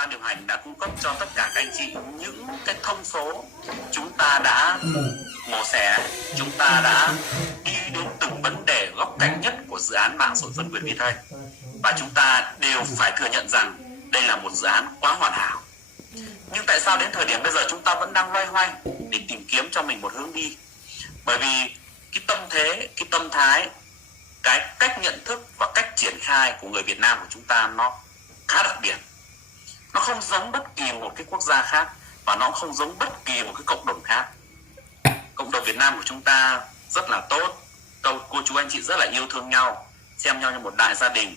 ban điều hành đã cung cấp cho tất cả các anh chị những cái thông số. Chúng ta đã mổ xẻ, chúng ta đã đi đến từng vấn đề góc cạnh nhất của dự án mạng xã hội phân quyền ViThay, và chúng ta đều phải thừa nhận rằng đây là một dự án quá hoàn hảo. Nhưng tại sao đến thời điểm bây giờ chúng ta vẫn đang loay hoay để tìm kiếm cho mình một hướng đi? Bởi vì cái tâm thế, cái tâm thái, cái cách nhận thức và cách triển khai của người Việt Nam của chúng ta nó khá đặc biệt. Nó không giống bất kỳ một cái quốc gia khác, và nó không giống bất kỳ một cái cộng đồng khác. Cộng đồng Việt Nam của chúng ta rất là tốt, cô chú anh chị rất là yêu thương nhau, xem nhau như một đại gia đình.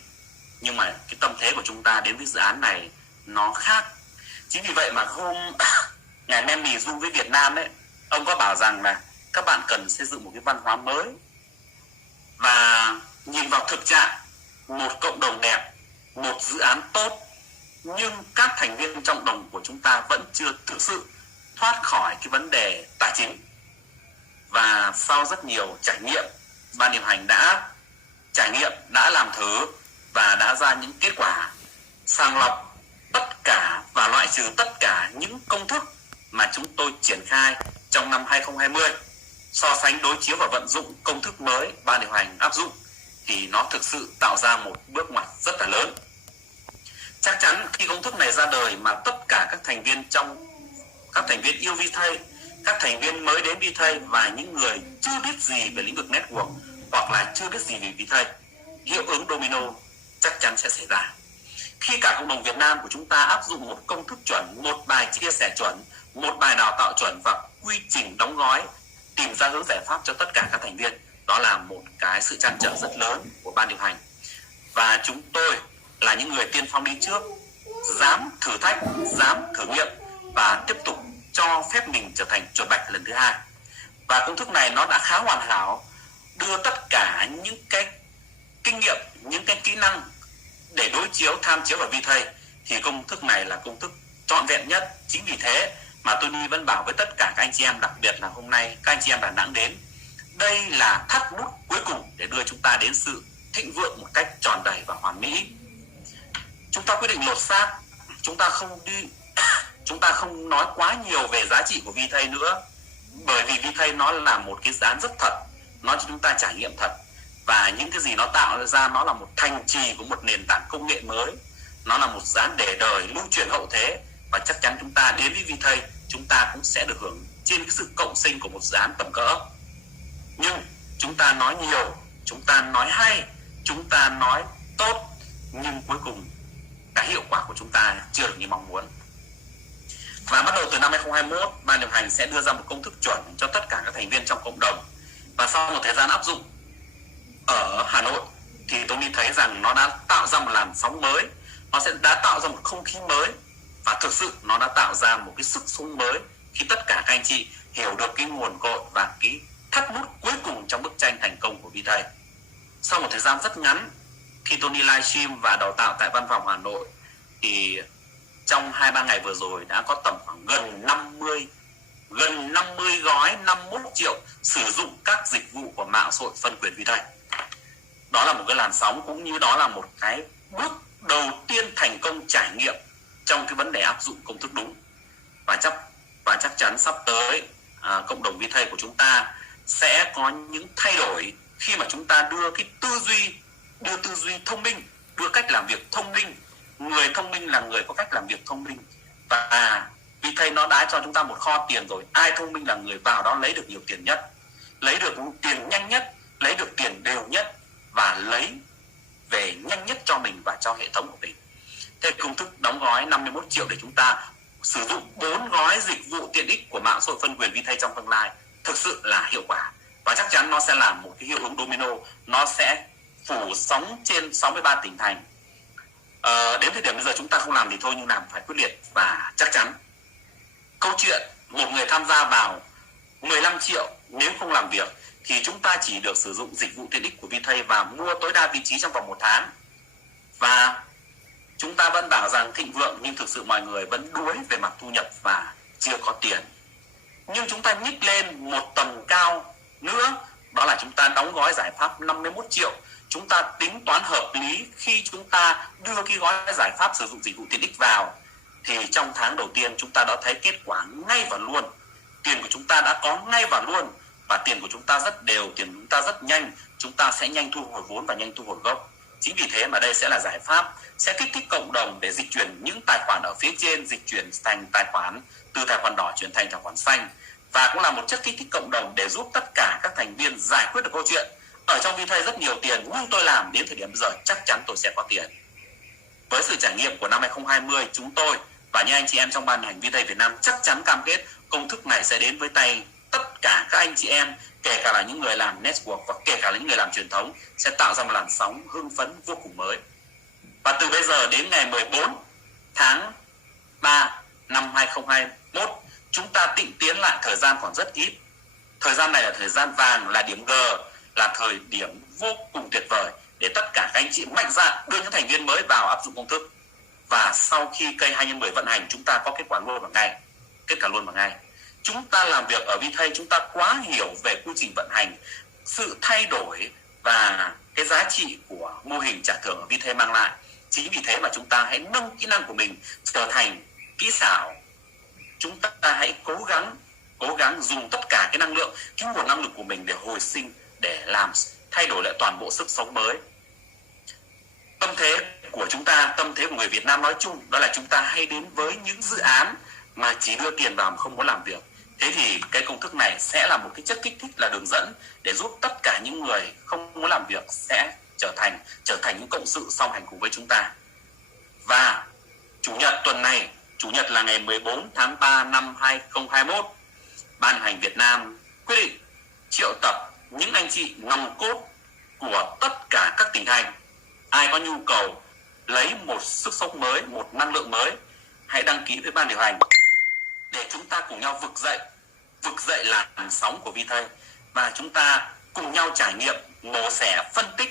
Nhưng mà cái tâm thế của chúng ta đến với dự án này nó khác. Chính vì vậy mà hôm ngài Manny Du với Việt Nam ấy, ông có bảo rằng là các bạn cần xây dựng một cái văn hóa mới và nhìn vào thực trạng một cộng đồng đẹp, một dự án tốt, nhưng các thành viên trong cộng đồng của chúng ta vẫn chưa thực sự thoát khỏi cái vấn đề tài chính. Và sau rất nhiều trải nghiệm, ban điều hành đã trải nghiệm, đã làm thử và đã ra những kết quả sàng lọc tất cả và loại trừ tất cả những công thức mà chúng tôi triển khai trong năm 2020. So sánh, đối chiếu và vận dụng công thức mới ban điều hành áp dụng thì nó thực sự tạo ra một bước ngoặt rất là lớn. Chắc chắn khi công thức này ra đời mà tất cả các thành viên yêu ViThay, các thành viên mới đến ViThay và những người chưa biết gì về lĩnh vực network hoặc là chưa biết gì về ViThay, hiệu ứng domino chắc chắn sẽ xảy ra. Khi cả cộng đồng Việt Nam của chúng ta áp dụng một công thức chuẩn, một bài chia sẻ chuẩn, một bài đào tạo chuẩn và quy trình đóng gói, tìm ra hướng giải pháp cho tất cả các thành viên, đó là một cái sự trăn trở rất lớn của ban điều hành. Và chúng tôi là những người tiên phong đi trước, dám thử thách, dám thử nghiệm và tiếp tục cho phép mình trở thành chuột bạch lần thứ hai. Và công thức này nó đã khá hoàn hảo, đưa tất cả những cái kinh nghiệm, những cái kỹ năng để đối chiếu, tham chiếu vào ViThay, thì công thức này là công thức trọn vẹn nhất. Chính vì thế mà Tony vẫn bảo với tất cả các anh chị em, đặc biệt là hôm nay các anh chị em Đà Nẵng đến, đây là thắt nút cuối cùng để đưa chúng ta đến sự thịnh vượng một cách tròn đầy và hoàn mỹ. Chúng ta quyết định lột xác, chúng ta không nói quá nhiều về giá trị của ViThay nữa, bởi vì ViThay nó là một cái dự án rất thật, nó cho chúng ta trải nghiệm thật, và những cái gì nó tạo ra nó là một thành trì của một nền tảng công nghệ mới, nó là một dự án để đời lưu truyền hậu thế, và chắc chắn chúng ta đến với ViThay chúng ta cũng sẽ được hưởng trên cái sự cộng sinh của một dự án tầm cỡ. Nhưng chúng ta nói nhiều, chúng ta nói hay, chúng ta nói tốt, nhưng cuối cùng cái hiệu quả của chúng ta chưa được như mong muốn. Và bắt đầu từ năm 2021, ban điều hành sẽ đưa ra một công thức chuẩn cho tất cả các thành viên trong cộng đồng. Và sau một thời gian áp dụng ở Hà Nội thì tôi thấy rằng nó đã tạo ra một làn sóng mới, nó đã tạo ra một không khí mới, và thực sự nó đã tạo ra một cái sức sống mới khi tất cả các anh chị hiểu được cái nguồn cội và cái thắt nút cuối cùng trong bức tranh thành công của ViThay. Sau một thời gian rất ngắn, khi Tony livestream và đào tạo tại văn phòng Hà Nội, thì trong 2-3 ngày vừa rồi đã có tầm khoảng gần 50 gói 51 triệu sử dụng các dịch vụ của mạng xã hội phân quyền ViThay. Đó là một cái làn sóng, cũng như đó là một cái bước đầu tiên thành công trải nghiệm trong cái vấn đề áp dụng công thức đúng. Và chắc chắn sắp tới cộng đồng ViThay của chúng ta sẽ có những thay đổi khi mà chúng ta đưa tư duy thông minh, đưa cách làm việc thông minh. Người thông minh là người có cách làm việc thông minh, và ViThay nó đã cho chúng ta một kho tiền rồi. Ai thông minh là người vào đó lấy được nhiều tiền nhất, lấy được tiền nhanh nhất, lấy được tiền đều nhất, và lấy về nhanh nhất cho mình và cho hệ thống của mình. Thế công thức đóng gói 51 triệu để chúng ta sử dụng 4 gói dịch vụ tiện ích của mạng xã hội phân quyền ViThay trong tương lai thực sự là hiệu quả, và chắc chắn nó sẽ làm một cái hiệu ứng domino, nó sẽ phủ sóng trên 63 tỉnh thành. Đến thời điểm bây giờ chúng ta không làm thì thôi, nhưng làm phải quyết liệt và chắc chắn. Câu chuyện một người tham gia vào 15 triệu nếu không làm việc thì chúng ta chỉ được sử dụng dịch vụ tiện ích của ViThay và mua tối đa vị trí trong vòng 1 tháng. Và chúng ta vẫn bảo rằng thịnh vượng, nhưng thực sự mọi người vẫn đuối về mặt thu nhập và chưa có tiền. Nhưng chúng ta nhích lên một tầm cao nữa, đó là chúng ta đóng gói giải pháp 51 triệu. Chúng ta tính toán hợp lý khi chúng ta đưa cái gói giải pháp sử dụng dịch vụ tiện ích vào, thì trong tháng đầu tiên chúng ta đã thấy kết quả ngay và luôn. Tiền của chúng ta đã có ngay và luôn, và tiền của chúng ta rất đều, tiền của chúng ta rất nhanh, chúng ta sẽ nhanh thu hồi vốn và nhanh thu hồi gốc. Chính vì thế mà đây sẽ là giải pháp sẽ kích thích cộng đồng để dịch chuyển những tài khoản ở phía trên, dịch chuyển thành tài khoản, từ tài khoản đỏ chuyển thành tài khoản xanh, và cũng là một chất kích thích cộng đồng để giúp tất cả các thành viên giải quyết được câu chuyện. Ở trong VTrade rất nhiều tiền, nhưng tôi làm đến thời điểm bây giờ chắc chắn tôi sẽ có tiền. Với sự trải nghiệm của năm 2020, chúng tôi và những anh chị em trong ban hành VTrade Việt Nam chắc chắn cam kết công thức này sẽ đến với tay tất cả các anh chị em, kể cả là những người làm network và kể cả là những người làm truyền thống, sẽ tạo ra một làn sóng hưng phấn vô cùng mới. Và từ bây giờ đến ngày 14 tháng 3 năm 2021, chúng ta tịnh tiến lại thời gian còn rất ít. Thời gian này là thời gian vàng, là điểm G, là thời điểm vô cùng tuyệt vời để tất cả các anh chị mạnh dạn đưa những thành viên mới vào áp dụng công thức. Và sau khi cây 2x10 vận hành, chúng ta có kết quả luôn và ngay. Kết quả luôn và ngay. Chúng ta làm việc ở VTrade, chúng ta quá hiểu về quy trình vận hành, sự thay đổi và cái giá trị của mô hình trả thưởng ở VTrade mang lại. Chính vì thế mà chúng ta hãy nâng kỹ năng của mình trở thành kỹ xảo. Chúng ta hãy cố gắng dùng tất cả cái năng lượng, cái nguồn năng lực của mình để hồi sinh, để làm thay đổi lại toàn bộ sức sống mới. Tâm thế của chúng ta, tâm thế của người Việt Nam nói chung, đó là chúng ta hay đến với những dự án mà chỉ đưa tiền vào mà không muốn làm việc. Thế thì cái công thức này sẽ là một cái chất kích thích, là đường dẫn để giúp tất cả những người không muốn làm việc sẽ trở thành những cộng sự song hành cùng với chúng ta. Và Chủ nhật tuần này, Chủ nhật là ngày 14 tháng 3 năm 2021, Ban hành Việt Nam quyết định triệu tập những anh chị nòng cốt của tất cả các tỉnh thành. Ai có nhu cầu lấy một sức sống mới, một năng lượng mới, hãy đăng ký với ban điều hành để chúng ta cùng nhau vực dậy làn sóng của VTrade, và chúng ta cùng nhau trải nghiệm, mổ xẻ, phân tích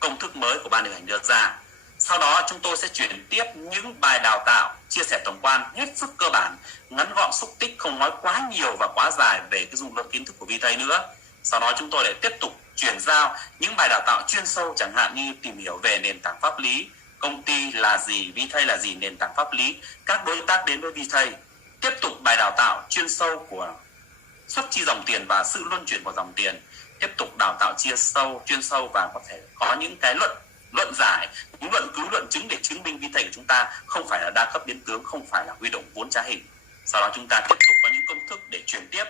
công thức mới của ban điều hành đưa ra. Sau đó chúng tôi sẽ chuyển tiếp những bài đào tạo, chia sẻ tổng quan hết sức cơ bản, ngắn gọn, xúc tích, không nói quá nhiều và quá dài về cái dung lượng kiến thức của VTrade nữa. Sau đó chúng tôi lại tiếp tục chuyển giao những bài đào tạo chuyên sâu, chẳng hạn như tìm hiểu về nền tảng pháp lý, công ty là gì, VTrade là gì, nền tảng pháp lý, các đối tác đến với VTrade. Tiếp tục bài đào tạo chuyên sâu của xuất chi dòng tiền và sự luân chuyển của dòng tiền. Tiếp tục đào tạo chuyên sâu và có thể có những cái luận giải, những luận cứ, luận chứng để chứng minh VTrade của chúng ta không phải là đa cấp biến tướng, không phải là huy động vốn trá hình. Sau đó chúng ta tiếp tục có những công thức để chuyển tiếp,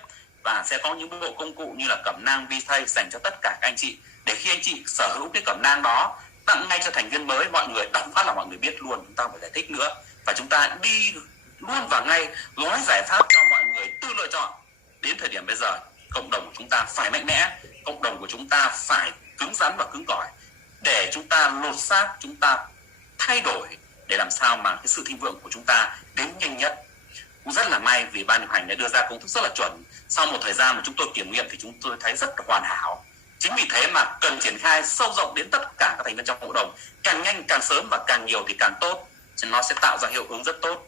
và sẽ có những bộ công cụ như là cẩm nang VTrade dành cho tất cả các anh chị, để khi anh chị sở hữu cái cẩm nang đó, tặng ngay cho thành viên mới, mọi người đọc phát là mọi người biết luôn, chúng ta không phải giải thích nữa, và chúng ta đi luôn và ngay gói giải pháp cho mọi người tự lựa chọn. Đến thời điểm bây giờ, cộng đồng của chúng ta phải mạnh mẽ, cộng đồng của chúng ta phải cứng rắn và cứng cỏi, để chúng ta lột xác, chúng ta thay đổi, để làm sao mà cái sự thịnh vượng của chúng ta đến nhanh nhất. Cũng rất là may vì ban điều hành đã đưa ra công thức rất là chuẩn. Sau một thời gian mà chúng tôi kiểm nghiệm thì chúng tôi thấy rất là hoàn hảo. Chính vì thế mà cần triển khai sâu rộng đến tất cả các thành viên trong cộng đồng, càng nhanh càng sớm và càng nhiều thì càng tốt, cho nó sẽ tạo ra hiệu ứng rất tốt.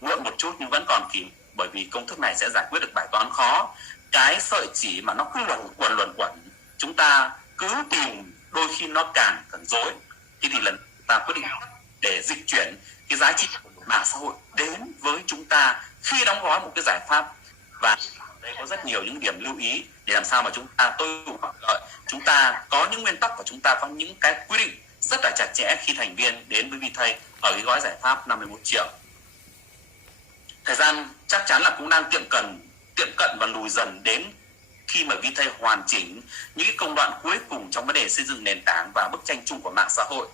Muộn một chút nhưng vẫn còn kịp, bởi vì công thức này sẽ giải quyết được bài toán khó. Cái sợi chỉ mà nó cứ luẩn quẩn, chúng ta cứ tìm, đôi khi nó càng rối. Thì lần ta quyết định để dịch chuyển cái giá trị của mạng xã hội đến với chúng ta khi đóng gói một cái giải pháp. Và đây có rất nhiều những điểm lưu ý để làm sao mà chúng ta tối ưu lợi, chúng ta có những nguyên tắc và chúng ta có những cái quy định rất là chặt chẽ khi thành viên đến với VTrade ở cái gói giải pháp 51 triệu. Thời gian chắc chắn là cũng đang tiệm cận và lùi dần đến khi mà VTrade hoàn chỉnh những cái công đoạn cuối cùng trong vấn đề xây dựng nền tảng và bức tranh chung của mạng xã hội.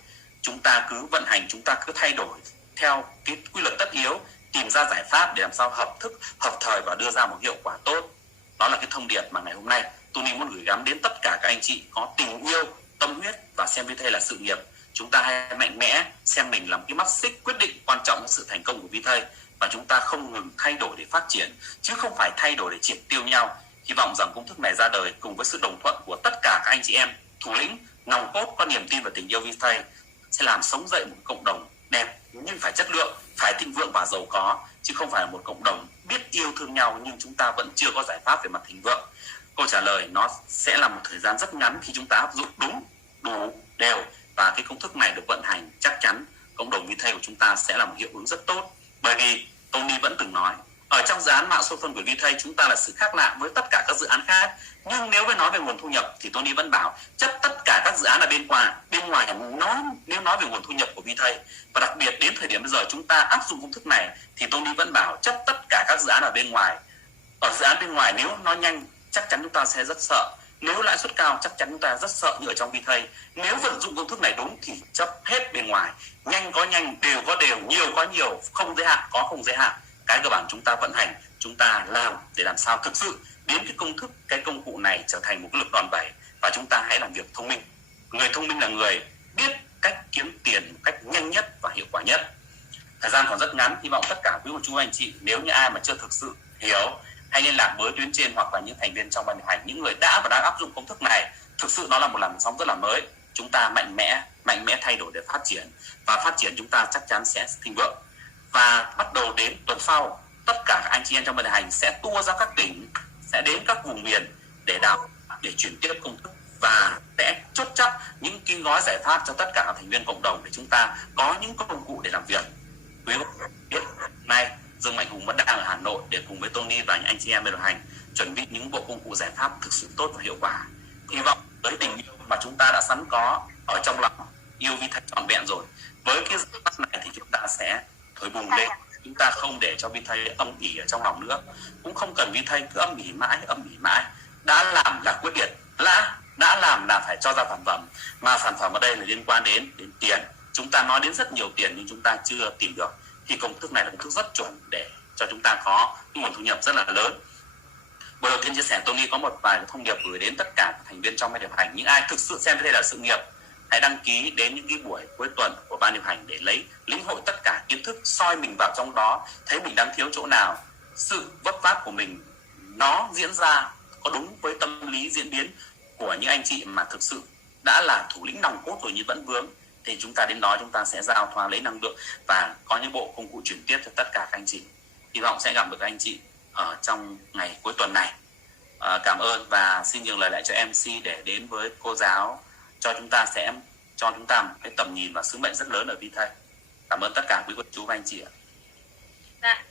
Chúng ta cứ vận hành, chúng ta cứ thay đổi theo cái quy luật tất yếu, tìm ra giải pháp để làm sao hợp thức, hợp thời và đưa ra một hiệu quả tốt. Đó là cái thông điệp mà ngày hôm nay Tony muốn gửi gắm đến tất cả các anh chị có tình yêu, tâm huyết và xem VTrade là sự nghiệp. Chúng ta hãy mạnh mẽ xem mình làm cái mắt xích quyết định quan trọng cho sự thành công của VTrade, và chúng ta không ngừng thay đổi để phát triển, chứ không phải thay đổi để triệt tiêu nhau. Hy vọng rằng công thức này ra đời cùng với sự đồng thuận của tất cả các anh chị em thủ lĩnh, nòng cốt có niềm tin và tình yêu VTrade sẽ làm sống dậy một cộng đồng đẹp nhưng phải chất lượng, phải thịnh vượng và giàu có, chứ không phải một cộng đồng biết yêu thương nhau nhưng chúng ta vẫn chưa có giải pháp về mặt thịnh vượng. Câu trả lời nó sẽ là một thời gian rất ngắn khi chúng ta áp dụng đúng, đủ, đều, và cái công thức này được vận hành, chắc chắn cộng đồng VTrade của chúng ta sẽ là một hiệu ứng rất tốt. Bởi vì Tony vẫn từng nói ở trong dự án mạng số phân của VTech chúng ta là sự khác lạ với tất cả các dự án khác. Nhưng nếu với nói về nguồn thu nhập thì Tony vẫn bảo chấp tất cả các dự án ở bên ngoài nó nếu nói về nguồn thu nhập của VTech, và đặc biệt đến thời điểm bây giờ chúng ta áp dụng công thức này thì Tony vẫn bảo chấp tất cả các dự án ở bên ngoài. Ở dự án bên ngoài nếu nó nhanh chắc chắn chúng ta sẽ rất sợ, nếu lãi suất cao chắc chắn chúng ta rất sợ như ở trong VTech. Nếu vận dụng công thức này đúng thì chấp hết bên ngoài, nhanh có nhanh, đều có đều, nhiều có nhiều, không giới hạn có không giới hạn. Cái cơ bản chúng ta vận hành, chúng ta làm để làm sao thực sự biến cái công thức, cái công cụ này trở thành một cái lực đòn bẩy, và chúng ta hãy làm việc thông minh. Người thông minh là người biết cách kiếm tiền một cách nhanh nhất và hiệu quả nhất. Thời gian còn rất ngắn, hy vọng tất cả quý cô chú anh chị nếu như ai mà chưa thực sự hiểu, hãy liên lạc với tuyến trên hoặc là những thành viên trong ban điều hành, những người đã và đang áp dụng công thức này. Thực sự nó là một làn sóng rất là mới, chúng ta mạnh mẽ thay đổi để phát triển, và phát triển chúng ta chắc chắn sẽ thịnh vượng. Và bắt đầu đến tuần sau, tất cả anh chị em trong ban điều hành sẽ tour ra các tỉnh, sẽ đến các vùng miền để đào, để chuyển tiếp công thức, và sẽ chốt chắc những cái gói giải pháp cho tất cả các thành viên cộng đồng để chúng ta có những công cụ để làm việc. Quý vị biết nay Dương Mạnh Hùng vẫn đang ở Hà Nội để cùng với Tony và những anh chị em ban điều hành chuẩn bị những bộ công cụ giải pháp thực sự tốt và hiệu quả. Hy vọng với tình yêu mà chúng ta đã sẵn có ở trong lòng, yêu VTech trọn vẹn rồi, với cái giải pháp này thì chúng ta sẽ thổi bùng lên. Chúng ta không để cho VTech âm ỉ ở trong lòng nữa, cũng không cần VTech cứ âm ỉ mãi. Đã làm là quyết liệt, đã làm là phải cho ra sản phẩm, mà sản phẩm ở đây là liên quan đến tiền. Chúng ta nói đến rất nhiều tiền nhưng chúng ta chưa tìm được, thì công thức này là công thức rất chuẩn để cho chúng ta có nguồn thu nhập rất là lớn. Buổi đầu tiên chia sẻ, Tony có một vài thông điệp gửi đến tất cả các thành viên trong ban điều hành. Những ai thực sự xem đây là sự nghiệp, hãy đăng ký đến những cái buổi cuối tuần của ban điều hành để lĩnh hội tất cả kiến thức, soi mình vào trong đó, thấy mình đang thiếu chỗ nào, sự vấp váp của mình nó diễn ra có đúng với tâm lý diễn biến của những anh chị mà thực sự đã là thủ lĩnh nòng cốt rồi nhưng vẫn vướng, thì chúng ta đến đó chúng ta sẽ giao thoa lấy năng lượng và có những bộ công cụ chuyển tiếp cho tất cả các anh chị. Hy vọng sẽ gặp được các anh chị ở trong ngày cuối tuần này. Cảm ơn và xin nhường lời lại cho MC để đến với cô giáo cho chúng ta một cái tầm nhìn và sứ mệnh rất lớn ở VTech. Cảm ơn tất cả quý cô chú và anh chị ạ. Dạ.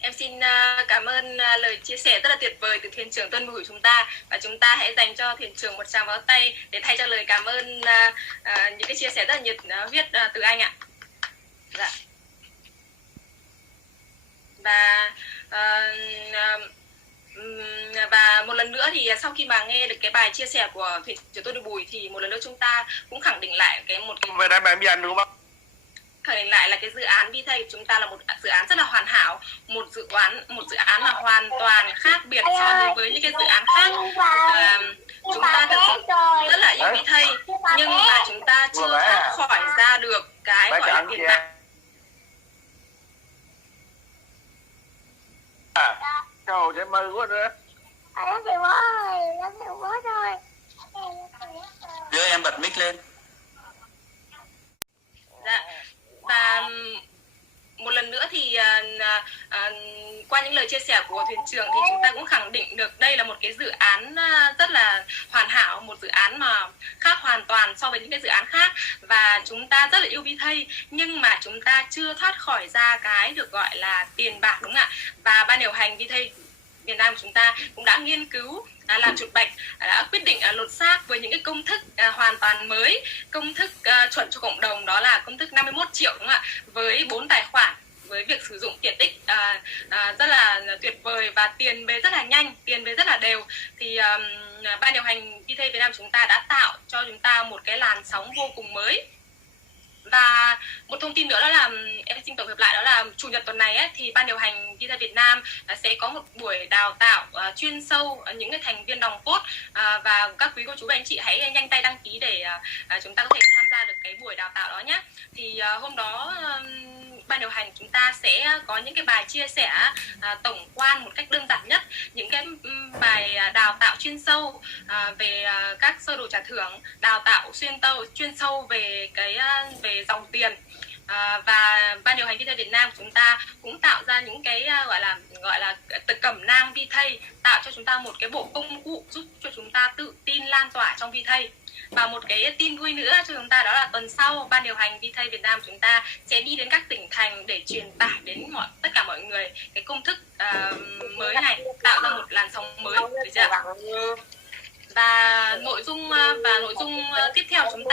Em xin cảm ơn lời chia sẻ rất là tuyệt vời từ thuyền trưởng Tuân Bửu chúng ta, và chúng ta hãy dành cho thuyền trưởng một tràng pháo tay để thay cho lời cảm ơn những cái chia sẻ rất là nhiệt huyết từ anh ạ. Dạ. Và một lần nữa thì sau khi mà nghe được cái bài chia sẻ của thuyền trưởng Tuân Bửu thì một lần nữa chúng ta cũng khẳng định lại khẳng định lại là cái dự án VTech của chúng ta là một dự án rất là hoàn hảo, một dự án là hoàn toàn khác biệt so với những cái dự án khác. Chúng ta thực sự rất là yêu VTech nhưng mà chúng ta chưa thoát khỏi ra được cái gọi là tiền bạc. Trời ơi, mơ quá nữa. Nó chịu ơi, nó chịu quá rồi. Đưa em bật mic lên. Dạ. Và một lần nữa thì qua những lời chia sẻ của thuyền trưởng thì chúng ta cũng khẳng định được đây là một cái dự án rất là hoàn hảo, một dự án mà khác hoàn toàn so với những cái dự án khác, và chúng ta rất là yêu VTech nhưng mà chúng ta chưa thoát khỏi ra cái được gọi là tiền bạc, đúng không ạ? Và ban điều hành VTech Việt Nam của chúng ta cũng đã nghiên cứu, làm chuột bạch, đã quyết định lột xác với những cái công thức hoàn toàn mới, công thức chuẩn cho cộng đồng, đó là công thức 51 triệu, đúng không ạ? Với 4 tài khoản, với việc sử dụng tiện ích rất là tuyệt vời và tiền về rất là nhanh, tiền về rất là đều, thì ban điều hành VTech Việt Nam chúng ta đã tạo cho chúng ta một cái làn sóng vô cùng mới. Và một thông tin nữa đó là em xin tổng hợp lại, đó là chủ nhật tuần này ấy, thì ban điều hành VTech Việt Nam sẽ có một buổi đào tạo chuyên sâu những cái thành viên nòng cốt, và các quý cô chú và anh chị hãy nhanh tay đăng ký để chúng ta có thể tham gia được cái buổi đào tạo đó nhé. Thì hôm đó ban điều hành chúng ta sẽ có những cái bài chia sẻ tổng quan một cách đơn giản nhất, những cái bài đào tạo chuyên sâu về các sơ đồ trả thưởng, đào tạo chuyên sâu về về dòng tiền. Và ban điều hành VTech Việt Nam của chúng ta cũng tạo ra những cái gọi là cẩm nang VTech, tạo cho chúng ta một cái bộ công cụ giúp cho chúng ta tự tin lan tỏa trong VTech. Và một cái tin vui nữa cho chúng ta đó là tuần sau ban điều hành Vthây Việt Nam chúng ta sẽ đi đến các tỉnh thành để truyền tải đến tất cả mọi người cái công thức mới này, tạo ra một làn sóng mới, được chưa ạ? Và nội dung tiếp theo chúng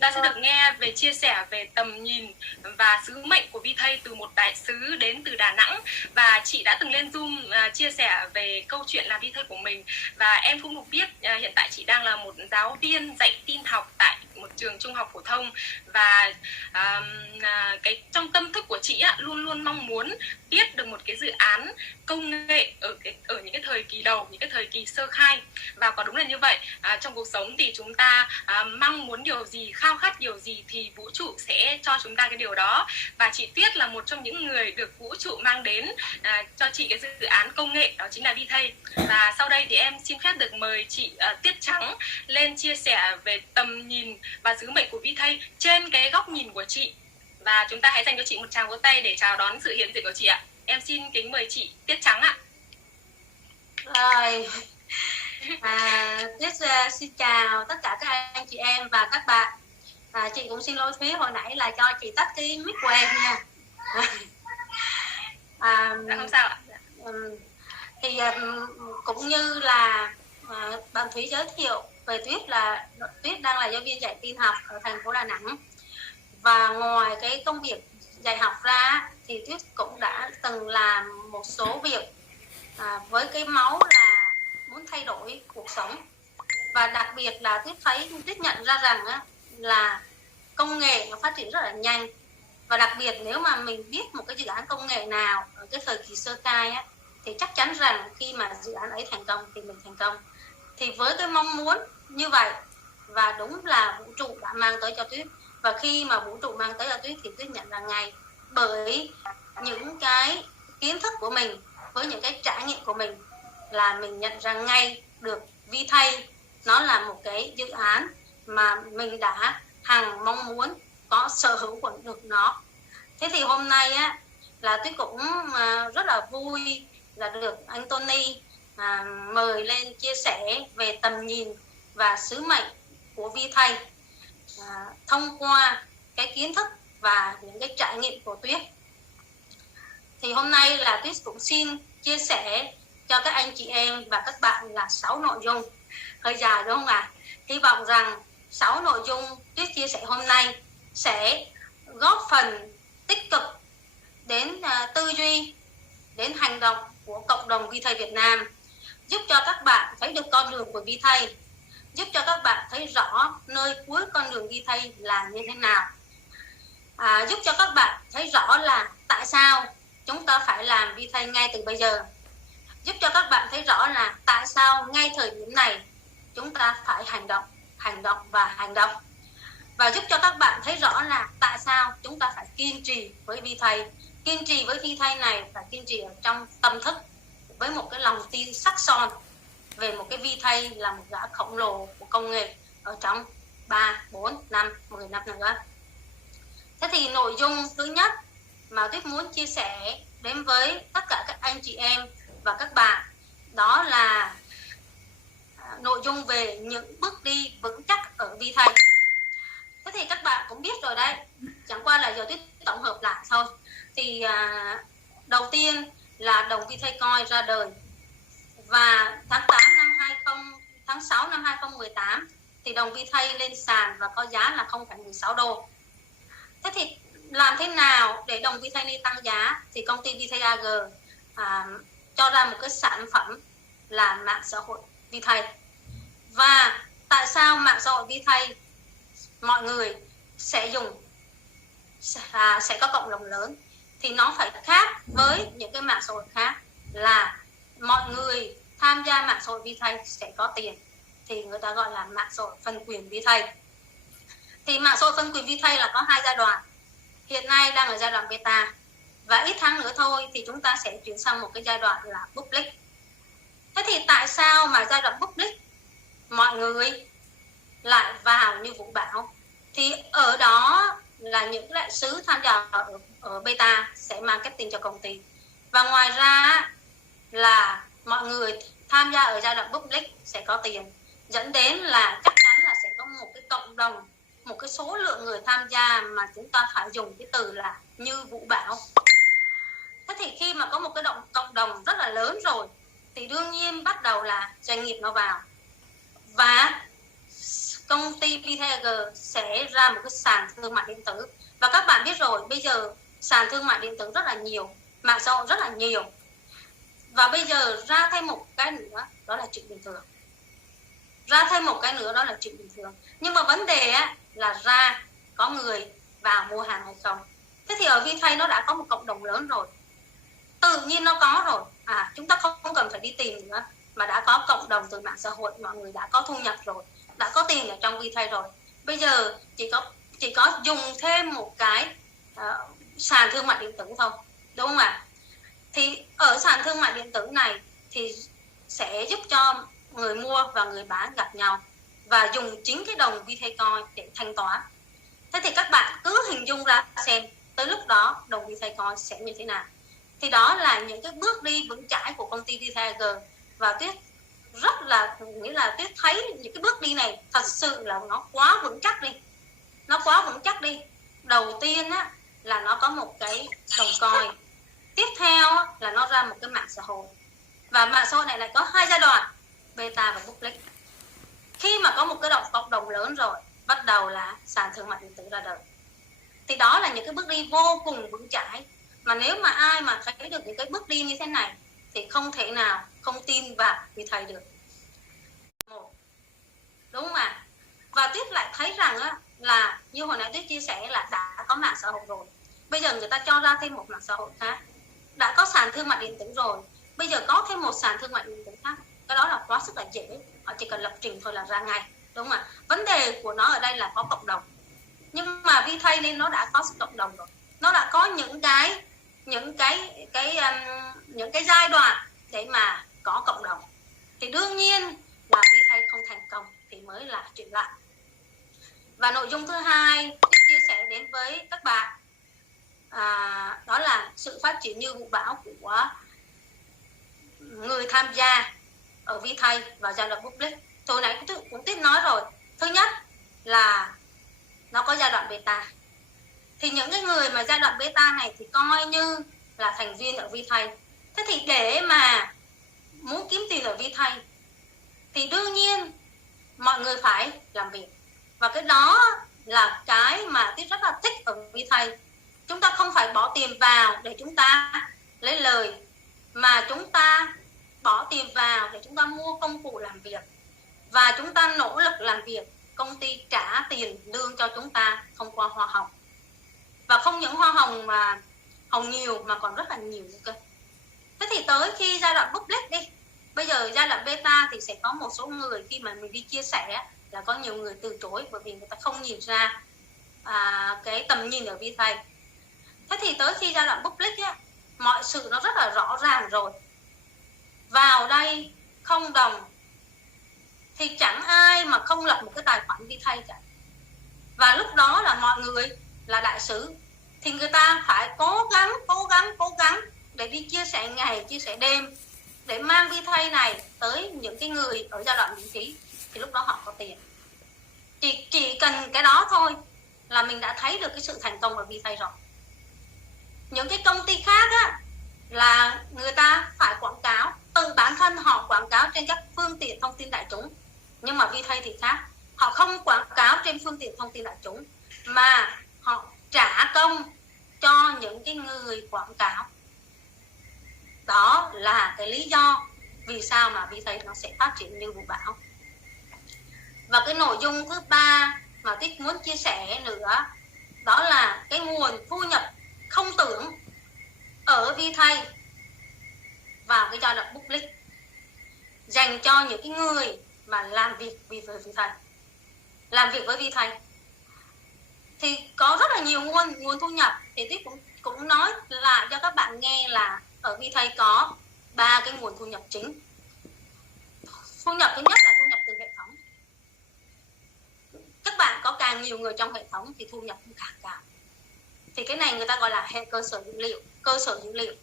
ta sẽ được nghe về chia sẻ về tầm nhìn và sứ mệnh của Vthây từ một đại sứ đến từ Đà Nẵng. Và chị đã từng lên Zoom chia sẻ về câu chuyện làm Vthây của mình, và em cũng được biết hiện tại chị đang là một giáo viên dạy tin học tại một trường trung học phổ thông. Và cái trong tâm thức của chị luôn luôn mong muốn biết được một cái dự án công nghệ ở những cái thời kỳ đầu, những cái thời kỳ sơ khai. Và có đúng là như vậy, trong cuộc sống thì chúng ta mong muốn điều gì, khao khát điều gì thì vũ trụ sẽ cho chúng ta cái điều đó. Và chị Tuyết là một trong những người được vũ trụ mang đến cho chị cái dự án công nghệ, đó chính là Vthây. Và sau đây thì em xin phép được mời chị Tuyết Trắng lên chia sẻ về tầm nhìn và sứ mệnh của Vthây trên cái góc nhìn của chị. Và chúng ta hãy dành cho chị một tràng vỗ tay để chào đón sự hiện diện của chị ạ. Em xin kính mời chị Tuyết Trắng ạ. Rồi, Tuyết xin chào tất cả các anh chị em và các bạn. Chị cũng xin lỗi Thúy hồi nãy là cho chị tắt cái mic của em nha. Dạ không sao ạ. Thì cũng như là bạn Thúy giới thiệu về Tuyết là Tuyết đang là giáo viên dạy tin học ở thành phố Đà Nẵng. Và ngoài cái công việc dạy học ra thì Tuyết cũng đã từng làm một số việc với cái máu là muốn thay đổi cuộc sống. Và đặc biệt là Tuyết nhận ra rằng là công nghệ nó phát triển rất là nhanh. Và đặc biệt nếu mà mình biết một cái dự án công nghệ nào ở cái thời kỳ sơ khai thì chắc chắn rằng khi mà dự án ấy thành công thì mình thành công. Thì với cái mong muốn như vậy, và đúng là vũ trụ đã mang tới cho Tuyết. Và khi mà vũ trụ mang tới cho Tuyết thì Tuyết nhận ra ngay, bởi những cái kiến thức của mình, với những cái trải nghiệm của mình, là mình nhận ra ngay được Vthây nó là một cái dự án mà mình đã hằng mong muốn có sở hữu của được nó. Thế thì hôm nay là Tuyết cũng rất là vui là được anh Tony mời lên chia sẻ về tầm nhìn và sứ mệnh của Vthây thông qua cái kiến thức và những cái trải nghiệm của Tuyết. Thì hôm nay là Tuyết cũng xin chia sẻ cho các anh chị em và các bạn là 6 nội dung. Hơi dài đúng không ạ? Hy vọng rằng 6 nội dung Tuyết chia sẻ hôm nay sẽ góp phần tích cực đến tư duy, đến hành động của cộng đồng Vthây Việt Nam, giúp cho các bạn thấy được con đường của Vthây, giúp cho các bạn thấy rõ nơi cuối con đường Vthây là như thế nào, giúp cho các bạn thấy rõ là tại sao chúng ta phải làm Vthây ngay từ bây giờ, giúp cho các bạn thấy rõ là tại sao ngay thời điểm này chúng ta phải hành động và hành động, và giúp cho các bạn thấy rõ là tại sao chúng ta phải kiên trì với Vthây. Kiên trì với Vthây này phải kiên trì ở trong tâm thức, với một cái lòng tin sắc son về một cái Vthây là một gã khổng lồ của công nghệ ở trong 3, 4, 5, 10 năm nữa. Thế thì nội dung thứ nhất mà Tuyết muốn chia sẻ đến với tất cả các anh chị em và các bạn, đó là nội dung về những bước đi vững chắc ở Vthây. Thế thì các bạn cũng biết rồi đấy, chẳng qua là giờ Tuyết tổng hợp lại thôi. Thì đầu tiên là đồng Vthây Coin ra đời, và tháng 6 năm 2018 thì đồng Vthây lên sàn và có giá là 0,16 đô. Thế thì làm thế nào để đồng Vthây này tăng giá? Thì công ty Vthây AG cho ra một cái sản phẩm là mạng xã hội Vthây. Và tại sao mạng xã hội Vthây mọi người sẽ dùng, sẽ có cộng đồng lớn? Thì nó phải khác với những cái mạng xã hội khác, là mọi người tham gia mạng xã hội Vthây sẽ có tiền, thì người ta gọi là mạng xã hội phân quyền Vthây. Thì mạng xã hội phân quyền Vthây là có 2 giai đoạn, hiện nay đang ở giai đoạn beta, và ít tháng nữa thôi thì chúng ta sẽ chuyển sang một cái giai đoạn là public. Thế thì tại sao mà giai đoạn public mọi người lại vào như vũ bão? Thì ở đó là những đại sứ tham gia ở beta sẽ marketing cho công ty, và ngoài ra là mọi người tham gia ở giai đoạn public sẽ có tiền, dẫn đến là chắc chắn là sẽ có một cái cộng đồng, một cái số lượng người tham gia mà chúng ta phải dùng cái từ là như vũ bão. Thế thì khi mà có một cái cộng đồng rất là lớn rồi thì đương nhiên bắt đầu là doanh nghiệp nó vào, và công ty VTG sẽ ra một cái sàn thương mại điện tử. Và các bạn biết rồi, bây giờ sàn thương mại điện tử rất là nhiều, mạng xã hội rất là nhiều, và bây giờ ra thêm một cái nữa đó là chuyện bình thường. Nhưng mà vấn đề là ra có người vào mua hàng hay không. Thế thì ở VTay nó đã có một cộng đồng lớn rồi, tự nhiên nó có rồi, chúng ta không cần phải đi tìm nữa, mà đã có cộng đồng từ mạng xã hội, mọi người đã có thu nhập rồi, đã có tiền ở trong VTay rồi. Bây giờ chỉ có dùng thêm một cái sàn thương mại điện tử thôi, đúng không ạ? Thì ở sàn thương mại điện tử này thì sẽ giúp cho người mua và người bán gặp nhau và dùng chính cái đồng VTay Coin để thanh toán. Thế thì các bạn cứ hình dung ra xem tới lúc đó đồng VTay Coin sẽ như thế nào. Thì đó là những cái bước đi vững chãi của công ty VTG, và Tuyết rất là nghĩ là Tuyết thấy những cái bước đi này thật sự là nó quá vững chắc đi. Đầu tiên là nó có một cái đồng coin, tiếp theo là nó ra một cái mạng xã hội, và mạng xã hội này lại có 2 giai đoạn, beta và public. Khi mà có một cái cộng đồng lớn rồi, bắt đầu là sàn thương mại điện tử ra đời. Thì đó là những cái bước đi vô cùng vững chãi, mà nếu mà ai mà thấy được những cái bước đi như thế này thì không thể nào không tin vào VTay được. Đúng không ạ? Và Tuyết lại thấy rằng là như hồi nãy Tuyết chia sẻ là đã có mạng xã hội rồi, bây giờ người ta cho ra thêm một mạng xã hội khác, đã có sàn thương mại điện tử rồi, bây giờ có thêm một sàn thương mại điện tử khác. Cái đó là quá sức là dễ, họ chỉ cần lập trình thôi là ra ngay, đúng không ạ? Vấn đề của nó ở đây là có cộng đồng, nhưng mà VTay nên nó đã có sự cộng đồng rồi, nó đã có những cái giai đoạn để mà có cộng đồng. Thì đương nhiên là VTay không thành công thì mới là chuyện lạ. Và nội dung thứ hai chia sẻ đến với các bạn đó là sự phát triển như vũ bão của người tham gia ở VTay vào giai đoạn public. Hồi nãy cũng Tuyết nói rồi, thứ nhất là nó có giai đoạn beta. Thì những cái người mà giai đoạn beta này thì coi như là thành viên ở VTay. Thế thì để mà muốn kiếm tiền ở VTay thì đương nhiên mọi người phải làm việc, và cái đó là cái mà Tuyết rất là thích ở VTay. Chúng ta không phải bỏ tiền vào để chúng ta lấy lời, mà chúng ta bỏ tiền vào để chúng ta mua công cụ làm việc, và chúng ta nỗ lực làm việc. Công ty trả tiền lương cho chúng ta thông qua hoa hồng, và không những hoa hồng mà hồng nhiều mà còn rất là nhiều nữa cơ. Thế thì tới khi giai đoạn public đi, bây giờ giai đoạn beta thì sẽ có một số người khi mà mình đi chia sẻ là có nhiều người từ chối, bởi vì người ta không nhìn ra cái tầm nhìn ở VTay. Thế thì tới khi giai đoạn public mọi sự nó rất là rõ ràng rồi. Vào đây không đồng thì chẳng ai mà không lập một cái tài khoản VTay cả. Và lúc đó là mọi người là đại sứ, thì người ta phải cố gắng để đi chia sẻ ngày, chia sẻ đêm, để mang VTay này tới những cái người ở giai đoạn miễn phí. Thì lúc đó họ có tiền. Chỉ cần cái đó thôi là mình đã thấy được cái sự thành công ở VTay rồi. Những cái công ty khác là người ta phải quảng cáo, từ bản thân họ quảng cáo trên các phương tiện thông tin đại chúng. Nhưng mà VTay thì khác, họ không quảng cáo trên phương tiện thông tin đại chúng, mà họ trả công cho những cái người quảng cáo. Đó là cái lý do vì sao mà VTay nó sẽ phát triển như vũ bão. Và cái nội dung thứ ba mà Tích muốn chia sẻ nữa, đó là cái nguồn thu nhập không tưởng ở VTay vào cái giai đoạn public, dành cho những cái người mà làm việc với VTay, làm việc với VTay. Thì có rất là nhiều nguồn thu nhập. Thì Tích cũng nói lại cho các bạn nghe là ở VTay có 3 cái nguồn thu nhập chính. Thu nhập thứ nhất là thu nhập từ hệ thống. Các bạn có càng nhiều người trong hệ thống thì thu nhập cũng càng cao. Thì cái này người ta gọi là hệ cơ sở dữ liệu.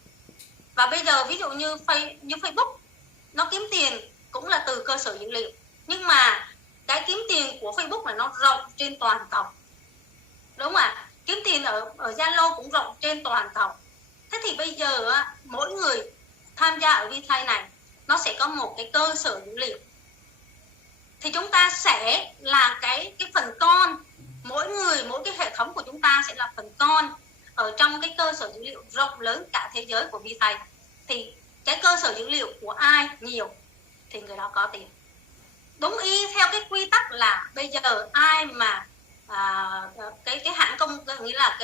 Và bây giờ ví dụ như Facebook nó kiếm tiền cũng là từ cơ sở dữ liệu. Nhưng mà cái kiếm tiền của Facebook này nó rộng trên toàn cầu, đúng không ạ? Kiếm tiền ở Zalo cũng rộng trên toàn cầu. Thế thì bây giờ mỗi người tham gia ở VThay này nó sẽ có một cái cơ sở dữ liệu, thì chúng ta sẽ là cái phần con, mỗi người mỗi cái hệ thống của chúng ta sẽ là phần con ở trong cái cơ sở dữ liệu rộng lớn cả thế giới của VThay. Thì cái cơ sở dữ liệu của ai nhiều thì người đó có tiền. Đúng y theo cái quy tắc là bây giờ ai mà cái hãng công, nghĩa là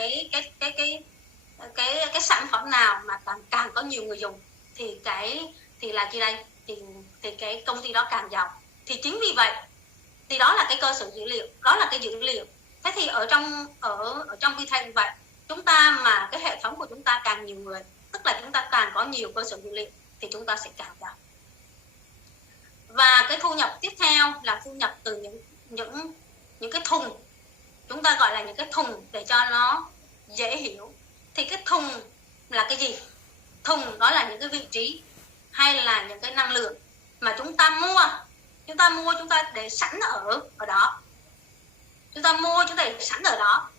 cái sản phẩm nào mà càng có nhiều người dùng thì là gì đây, thì cái công ty đó càng giàu. Thì chính vì vậy thì đó là cái cơ sở dữ liệu, đó là cái dữ liệu. Thế thì ở trong VThay như vậy, chúng ta mà cái hệ thống của chúng ta càng nhiều người, tức là chúng ta càng có nhiều cơ sở dữ liệu thì chúng ta sẽ càng giàu. Và cái thu nhập tiếp theo là thu nhập từ những cái thùng, chúng ta gọi là những cái thùng để cho nó dễ hiểu. Thì cái thùng là cái gì? Thùng đó là những cái vị trí hay là những cái năng lượng mà chúng ta mua chúng ta để sẵn ở đó. Chúng ta mua, chúng ta để sẵn ở đó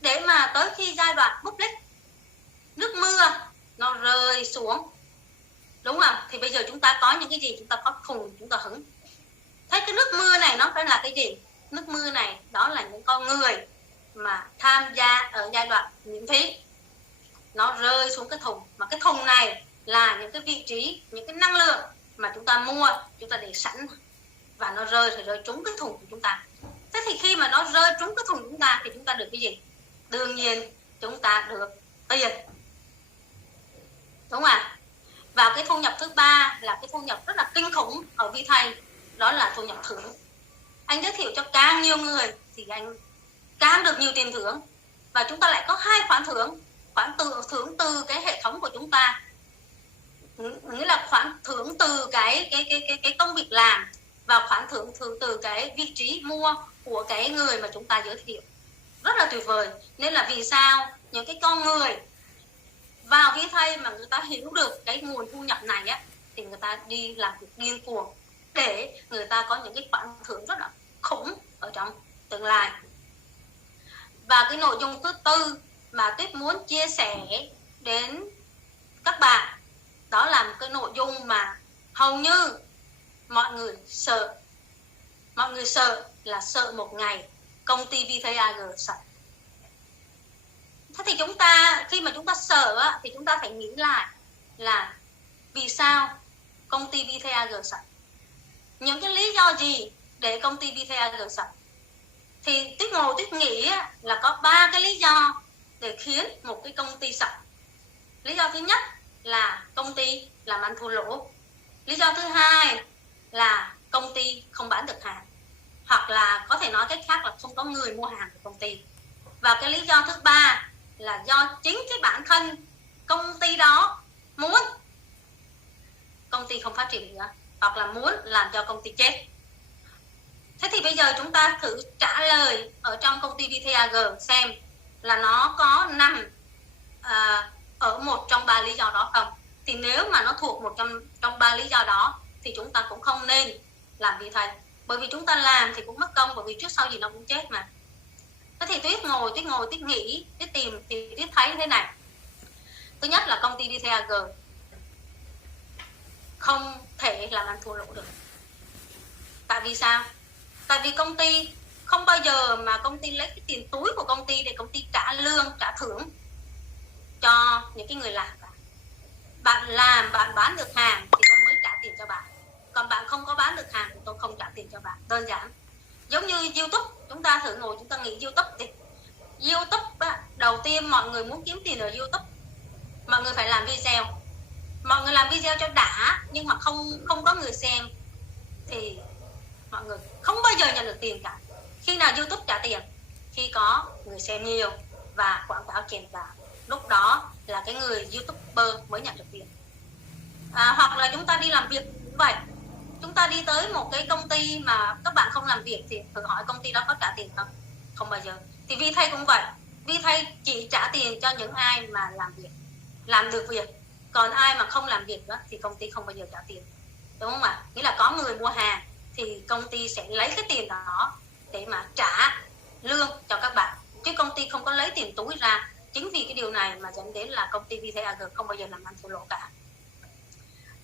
để mà tới khi giai đoạn public, nước mưa nó rơi xuống, đúng không? Thì bây giờ chúng ta có những cái gì? Chúng ta có thùng, chúng ta hứng. Thế cái nước mưa này nó phải là cái gì? Nước mưa này đó là những con người mà tham gia ở giai đoạn miễn phí, nó rơi xuống cái thùng. Mà cái thùng này là những cái vị trí, những cái năng lượng mà chúng ta mua, chúng ta để sẵn, và nó rơi thì rơi trúng cái thùng của chúng ta. Thế thì khi mà nó rơi trúng cái thùng của chúng ta thì chúng ta được cái gì? Đương nhiên chúng ta được tiền, đúng không ạ? Và cái thu nhập thứ ba là cái thu nhập rất là kinh khủng ở VThay, đó là thu nhập thưởng. Anh giới thiệu cho càng nhiều người thì anh càng được nhiều tiền thưởng. Và chúng ta lại có hai khoản thưởng, khoản thưởng từ cái hệ thống của chúng ta, nghĩa là khoản thưởng từ cái công việc làm, và khoản thưởng từ cái vị trí mua của cái người mà chúng ta giới thiệu. Rất là tuyệt vời. Nên là vì sao những cái con người vào VThay mà người ta hiểu được cái nguồn thu nhập này á, thì người ta đi làm việc điên cuồng để người ta có những cái khoản thưởng rất là khủng ở trong tương lai. Và cái nội dung thứ tư mà Tuyết muốn chia sẻ đến các bạn, đó là một cái nội dung mà hầu như mọi người sợ. Mọi người sợ là sợ một ngày công ty VThay AG sập. Thế thì chúng ta, khi mà chúng ta sợ á, thì chúng ta phải nghĩ lại là vì sao công ty VThay AG sập, những cái lý do gì để công ty VThay AG sập. Thì Tuyết nghĩ là có 3 cái lý do để khiến một cái công ty sập. Lý do thứ nhất là công ty làm ăn thua lỗ. Lý do thứ hai là công ty không bán được hàng, hoặc là có thể nói cách khác là không có người mua hàng của công ty. Và cái lý do thứ ba là do chính cái bản thân công ty đó muốn công ty không phát triển nữa, hoặc là muốn làm cho công ty chết. Thế thì bây giờ chúng ta thử trả lời ở trong công ty VThay AG xem là nó có nằm ở một trong 3 lý do đó không. Thì nếu mà nó thuộc một trong 3 lý do đó thì chúng ta cũng không nên làm VThay. Bởi vì chúng ta làm thì cũng mất công, bởi vì trước sau gì nó cũng chết mà. Thế thì Tuyết nghĩ, Tuyết tìm thì Tuyết thấy thế này. Thứ nhất là công ty VThay AG không thể làm ăn thua lỗ được. Tại vì sao? Tại vì công ty không bao giờ mà công ty lấy cái tiền túi của công ty để công ty trả lương, trả thưởng cho những cái người làm. Bạn làm, bạn bán được hàng thì tôi mới trả tiền cho bạn. Còn bạn không có bán được hàng thì tôi không trả tiền cho bạn. Đơn giản. Giống như YouTube, chúng ta thử ngồi chúng ta nghĩ YouTube đi. YouTube đầu tiên mọi người muốn kiếm tiền ở YouTube, mọi người phải làm video. Mọi người làm video cho đã, nhưng mà không có người xem thì mọi người không bao giờ nhận được tiền cả. Khi nào YouTube trả tiền? Khi có người xem nhiều và quảng cáo chèn vào, lúc đó là cái người YouTuber mới nhận được tiền. Hoặc là chúng ta đi làm việc cũng vậy. Chúng ta đi tới một cái công ty mà các bạn không làm việc thì thử hỏi công ty đó có trả tiền không? Không bao giờ. Thì VThay cũng vậy. VThay chỉ trả tiền cho những ai mà làm việc, làm được việc. Còn ai mà không làm việc đó thì công ty không bao giờ trả tiền, đúng không ạ? Nghĩa là có người mua hàng thì công ty sẽ lấy cái tiền đó để mà trả lương cho các bạn, chứ công ty không có lấy tiền túi ra. Chính vì cái điều này mà dẫn đến là công ty VTAG không bao giờ làm ăn thua lỗ cả.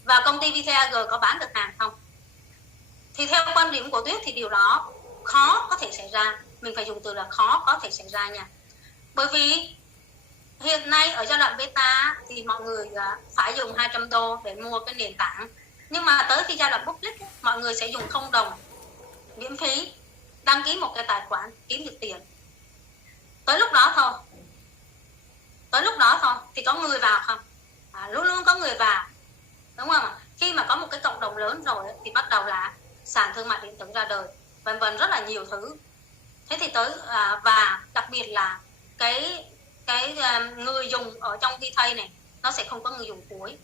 Và công ty VTAG có bán được hàng không? Thì theo quan điểm của Tuyết thì điều đó khó có thể xảy ra. Mình phải dùng từ là khó có thể xảy ra nha. Bởi vì hiện nay ở giai đoạn beta thì mọi người phải dùng 200 đô để mua cái nền tảng. Nhưng mà tới khi giai đoạn public mọi người sẽ dùng 0 đồng miễn phí, đăng ký một cái tài khoản kiếm được tiền. Tới lúc đó thôi thì có người vào không? Luôn luôn có người vào, đúng không? Khi mà có một cái cộng đồng lớn rồi thì bắt đầu là sàn thương mại điện tử ra đời, vân vân, rất là nhiều thứ. Thế thì và đặc biệt là cái người dùng ở trong VTay này nó sẽ không có người dùng cuối.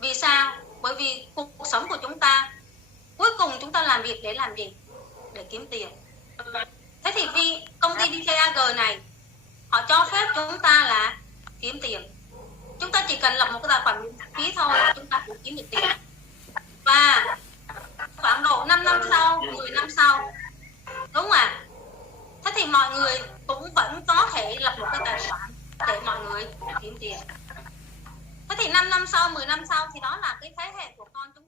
Vì sao? Bởi vì cuộc sống của chúng ta cuối cùng chúng ta làm việc để làm gì? Để kiếm tiền. Thế thì vì công ty VTAG này họ cho phép chúng ta là kiếm tiền. Chúng ta chỉ cần lập một cái tài khoản miễn phí thôi chúng ta cũng kiếm được tiền. Và khoảng độ 5 năm sau, 10 năm sau, đúng không ạ? Thế thì mọi người cũng vẫn có thể lập một cái tài khoản để mọi người kiếm tiền. Thế thì 5 năm sau, 10 năm sau thì đó là cái thế hệ của con chúng